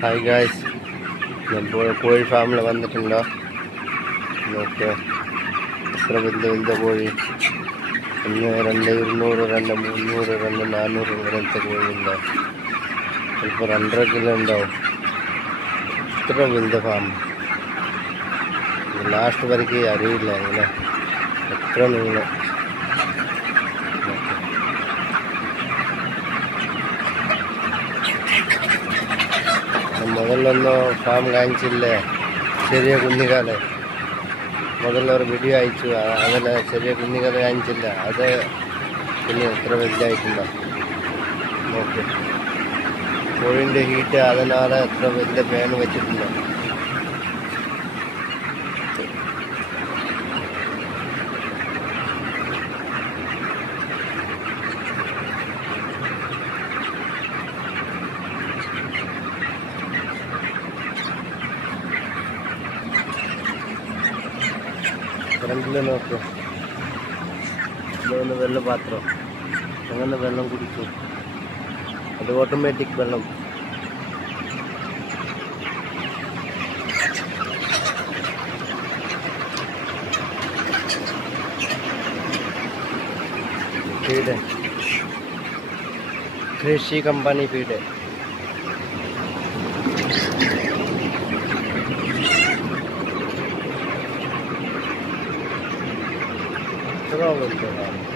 Hi guys, ഞാൻ കോഴി ഫാമിൽ വന്നിട്ടുണ്ടോ? നോക്കുക, എത്ര വലുത കോഴി. 1, 2, 200, 2, 300, 2, 400 ഇങ്ങനത്തെ കോഴിയുണ്ടോ? ചിലപ്പോൾ 2.5 കിലോ ഉണ്ടാവും. ഇത്ര വലുത ഫാം. ലാസ്റ്റ് വരയ്ക്ക് അറിയില്ല ഇങ്ങനെ എത്ര നീളം. ಮೊದಲೊಂದು ಫಾರ್ಮ್ ಕಾಣಿಸಿಲ್ಲೇ ചെറിയ കുഞ്ഞിക്കാല് ಮೊದಲ ഒരു വീഡിയോ അയച്ചു. അതല്ല, ചെറിയ കുഞ്ഞിക്കാല് കാണിച്ചില്ല. അത് പിന്നെ എത്ര വലുതായിട്ടുണ്ടോ നോക്ക്. കോഴിൻ്റെ ഹീറ്റ് അതിനാൽ എത്ര വലിയ ഫാൻ വെച്ചിട്ടുണ്ടോ. ഫ്രണ്ടിൽ നോക്ക്, ഇതൊന്ന് വെള്ള പാത്രം. അങ്ങനെ വെള്ളം കുടിക്കും. അത് ഓട്ടോമാറ്റിക് വെള്ളം. ഫീഡ് കൃഷി കമ്പനി ഫീഡ്. Правильно.